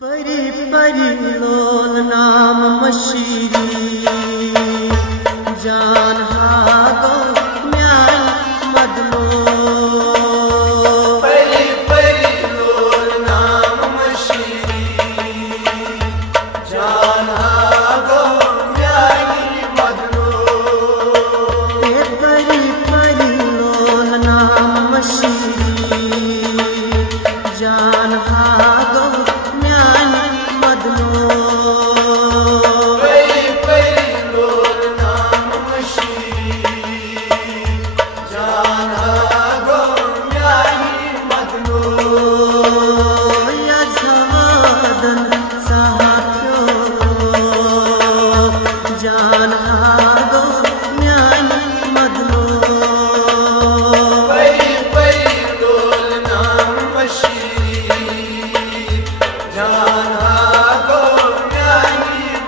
परी परी लोल नाम मशीरी जान हागो म्यान मदलो परी परी लोल नाम मशीरी जान हागो म्यान मदलो परी परी लोल नाम मशीरी जान हागो म्यान मदलो परी परी लोल नाम मशीरी जान हागो म्यान मदलो या जवादन साहब्यो जान हागो म्यान मदलो परी परी लोल नाम मशीरी जान हागो म्यान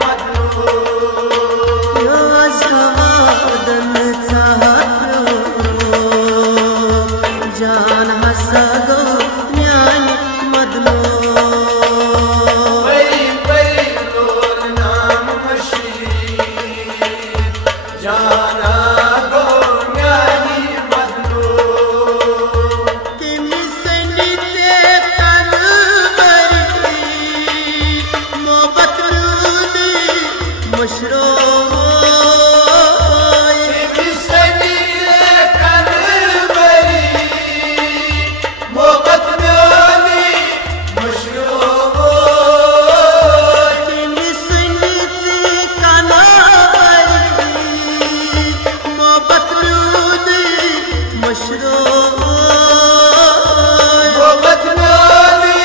मदलो या जवादन साहब्यो जान हसगो म्यान मदलो परी परी लोल नाम मशीरी जान हागो म्यान मदलो मशरो बिसनी कनबरी मोहब्बत म्यानी मशरो मशरो मोहब्बत म्यानी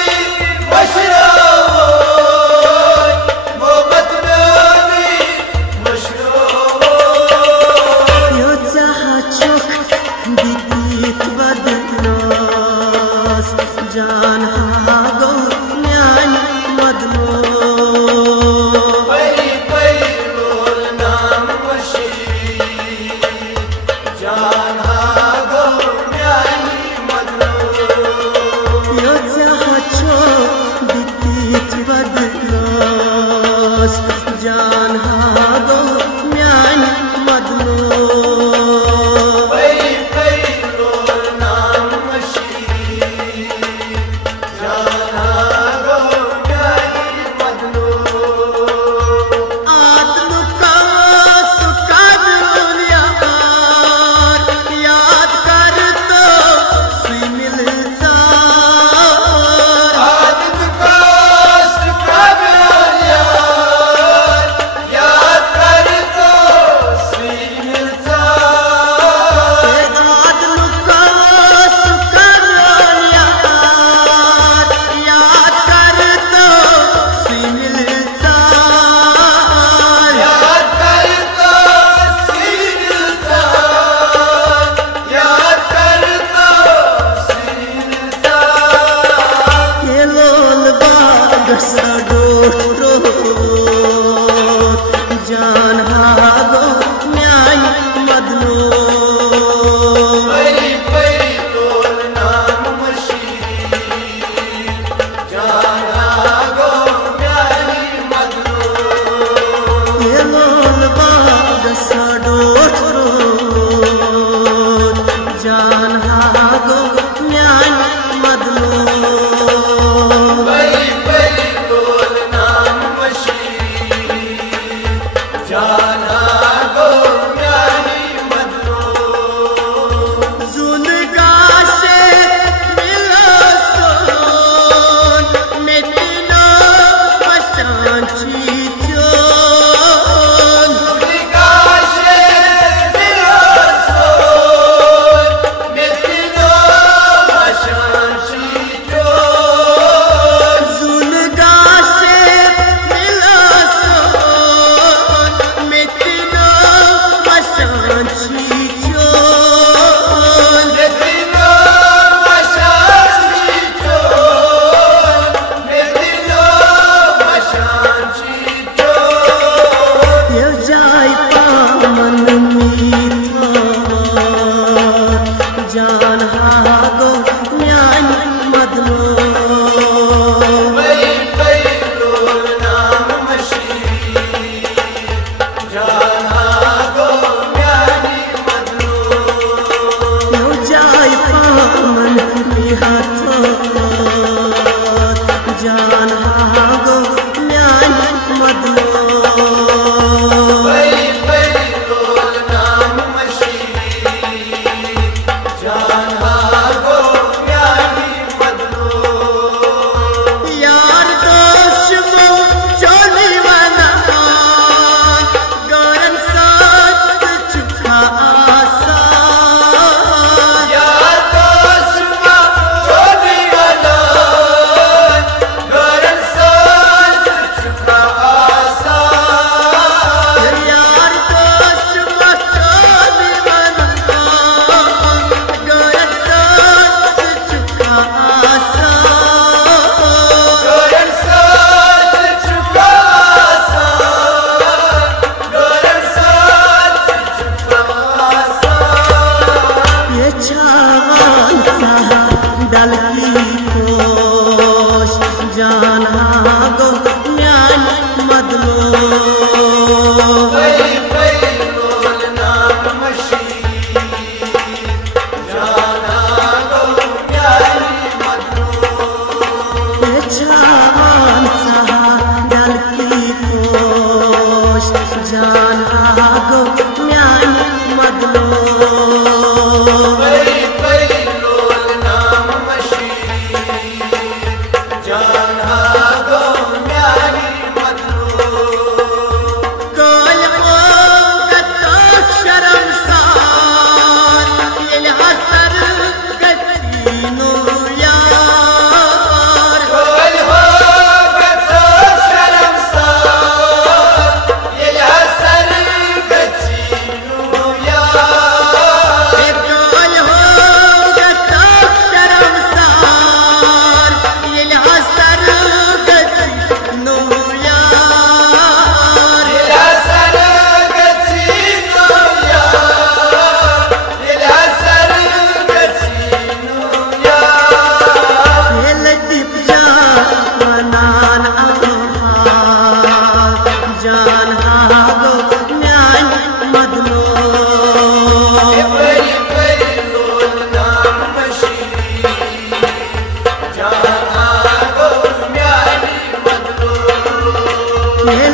मशरो मोहब्बत म्यानी मशरो यो चाहा चोख दीत बदलोस जान हागो म्यान मदलो परी परी लोल नाम मशीरी जान हागो म्यान मदलो यो चाहा चोख दीत बदलोस जान हागो म्यान मदलो परी परी लोल नाम मशीरी जान हागो म्यान मदलो आत्म का सुकर याद कर तो सी मिलता आदित कास्ट का यार याद कर तो श्री मिलता आत्म का सुकर याद कर तो सी मिलता याद कर तो श्री मिलता याद कर तो श्री मिलता ये लोल बाग सडोरो जान हागो म्यान मदलो परी परी लोल नाम मशीरी जान हागो म्यान मदलो ये लोल बाग सडोरो जान हागो म्यान मदलो परी परी लोल नाम जान हागो म्यान मदनो परी परी लोल नाम मशीरी जान हागो म्यानी मदनो काल हो गता शर्मसार ये हसर गतीनो यार कोल हो गता शर्मसार ये हसर गतीनो यार काल हो गता शर्मसार ये हसर गतीनो यार ये हसर गतीनो यार ये हसर गतीनो यार ये लतीफ जान जान हागो म्यान मदनो परी परी लोल नाम मशीरी जान हागो म्यानी मदनो ये